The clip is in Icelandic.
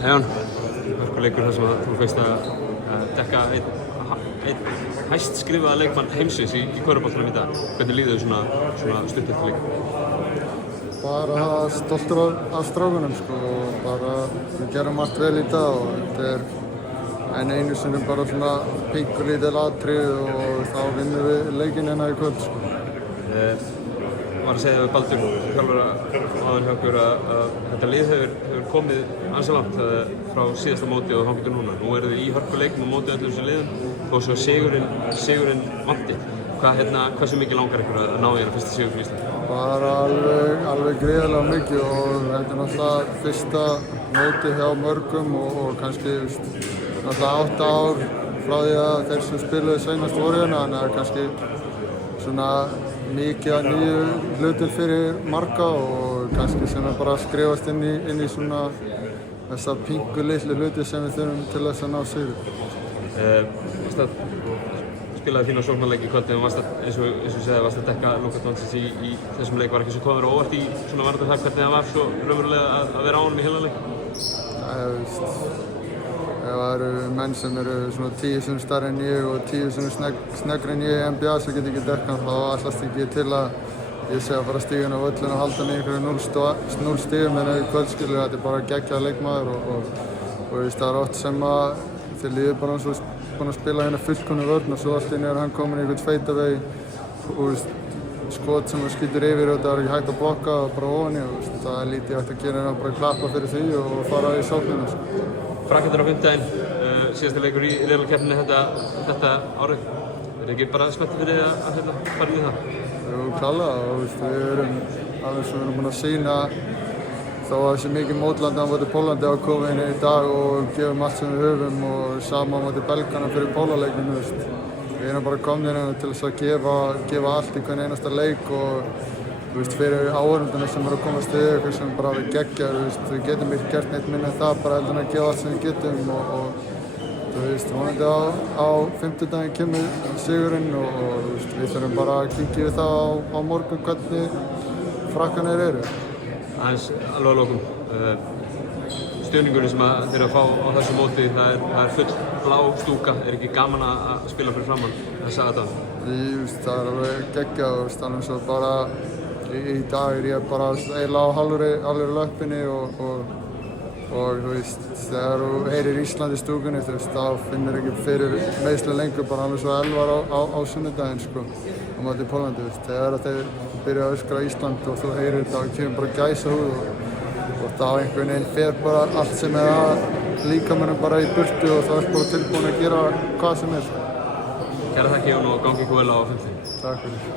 Jón, hörkuleikur þar sem að þú fékkst að dekka einn hæst skrifaða leikmann heimsins í körfuboltanum í dag. Hvernig líður svona stutt eftir leik? Bara stoltur af strákunum sko, og bara við gerum allt vel í dag og þetta einu sinni bara svona pinkulítil atriði og þá vinnum við leikinn hérna í kvöld sko. Var að segja við Baldur, þjálfara áður hjá okkur að þetta lið hefur komið ansi langt frá síðasta móti og þangað til núna. Nú eru þið í hörkuleiknum og mótið öllum þessum liðum og svo sigurinn vanti. Hversu mikið langar ykkur að ná í hérna fyrsta sigur fyrir Ísland? Bara alveg gríðarlega mikið og þetta er náttúrulega fyrsta móti hjá mörgum og kannski náttúrulega 8 ár frá því að þeir sem spiluðu seinast voru hérna, þannig að kannski svona mikið að nýju hlutir fyrir marga og kannski sem er bara að skrifast inn í svona þessa pingu litlu hluti sem við þurfum til þess að ná sigur. Spilaði fína sóknarleik í kvöld en eins og segði varst að dekka Luka Doncic í þessum leik. Var ekki svo komur óvart í svona varðandi það hvernig það var svo raunverulega að vera á honum í heilan leik? Ef það eru menn sem eru svona 10 sinnum stærri en ég og 10 sinnum sneggri en ég í NBA sem get ekki dekka hann, þá ætlast ekki til að ég sé að fara að stíga inn á völlinn og halda hann í einhverju 0 stigum en í kvöld skilur þetta er bara geggjað leikmaður og það er oft sem að þeir líður bara eins og búinn að spila hérna fullkomnu vörn og svo allt inni er hann komin í einhvern feitaveg og skot sem hann skýtur yfir og það er ekki hægt að blokka bara ofan í og það er lítið hægt að gera en bara klappa fyrir því og fara í sóknina. Frakklandar á fimmtudaginn, síðasti leikur í riðlakeppninni þetta árið. Er ekki bara spenntið fyrir að fara í það? Jú, klálega og við erum alveg sem við erum búin að sýna þó að þessi mikið mótlandi á móti Pólandi á komið inn í dag og gefum allt sem við höfum og sama á móti Belgana fyrir Pólaleikinu. Við erum bara komnir hérna til þess að gefa allt í hvern einasta leik og fyrir áhorfendurna sem eru að komast við eitthvað sem bara við geggjað, við getum ekki gert neitt minna en það bara heldur en að gefa allt sem við getum og vonandi á fimmtudaginn kemur sigurinn og við þurfum bara að kíkja við það á morgun hvernig Frakkarnir eru. Aðeins alveg að lokum, stuðningurinn sem þeir eru að fá á þessu móti, það er full blá stúka, er ekki gaman að spila fyrir framann þessa aðdáun? Það er alveg geggjað og alveg svo bara í dag er ég bara eiginlega á hálfri löppinni og þegar þú heyrir Ísland í stúkunni þá finnur ekki fyrir meiðsli lengur bara alveg svo Elvar á sunnudaginn sko á móti Pólandi. Þegar þeir byrja að öskra Ísland og þú heyrir þetta og kemur bara gæsahúð og þá einhvern veginn fer bara allt sem er að líkamannum bara í burtu og þá ert bara tilbúin að gera hvað sem er. Kæra þakki Jón og gangi ykkur vel á 50. Takk fyrir.